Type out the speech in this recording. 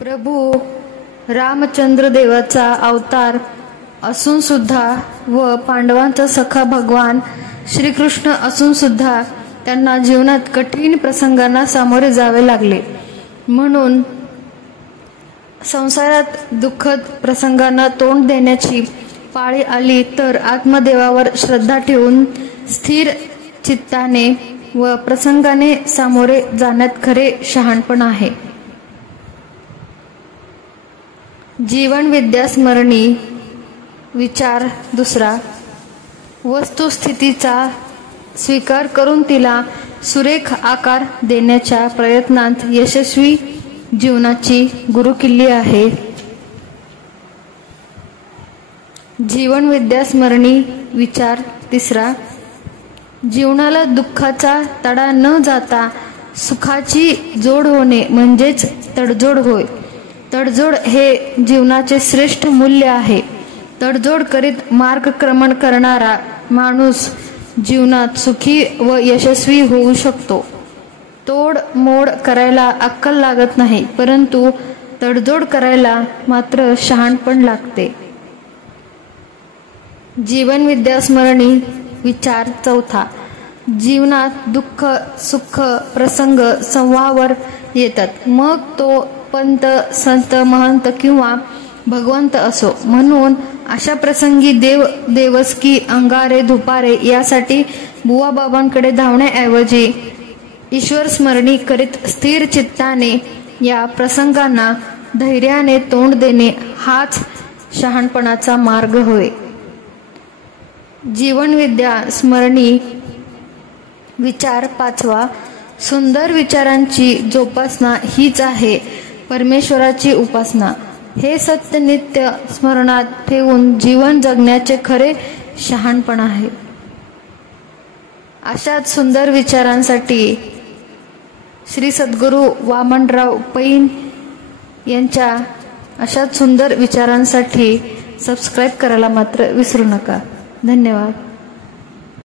प्रभू रामचंद्र देवाचा अवतार असून सुद्धा व पांडवांचा सखा भगवान श्रीकृष्ण असून सुद्धा त्यांना जीवनात कठीण प्रसंगांना सामोरे जावे लागले. म्हणून संसारात दुःखद प्रसंगांना तोंड देण्याची पाळी आली तर आत्मदेवावर श्रद्धा ठेवून स्थिर चित्ताने व प्रसंगाने सामोरे जाण्यात खरे शहाणपण आहे. जीवन विद्या स्मरणी विचार दुसरा. वस्तुस्थितीचा स्वीकार करून तिला सुरेख आकार देण्याच्या प्रयत्नांत यशस्वी जीवनाची गुरुकिल्ली आहे. जीवन विद्या स्मरणी विचार तिसरा. जीवनाला दुःखाचा तडा न जाता सुखाची जोड होणे म्हणजेच तडजोड होय. तडजोड हे जीवनाचे श्रेष्ठ मूल्य आहे. तडजोड करीत मार्गक्रमण करणारा माणूस जीवनात सुखी व यशस्वी होऊ शकतो. तोड मोड करायला अक्कल लागत नाही, परंतु तडजोड करायला मात्र शहाणपण लागते. जीवन विद्या स्मरणी विचार चौथा. जीवनात दुःख सुख प्रसंग संवावर येतात, मग तो पंत संत महंत किंवा भगवंत असो. म्हणून अशा प्रसंगी देव देवस्की अंगारे धुपारे यासाठी बुवा बाबांकडे धावण्याऐवजी ईश्वर स्मरणी करीत स्थिर चित्ताने या प्रसंगांना धैर्याने तोंड देणे हाच शहाणपणाचा मार्ग होय. जीवन विद्या स्मरणी विचार पाचवा. सुंदर विचारांची जोपासना हीच आहे परमेश्वराची उपासना. हे सत्य नित्य स्मरणात ठेवून जीवन जगण्याचे खरे शहाणपण आहे. अशाच सुंदर विचारांसाठी श्री सद्गुरू वामनराव पैन यांच्या अशाच सुंदर विचारांसाठी सबस्क्राईब करायला मात्र विसरू नका. धन्यवाद.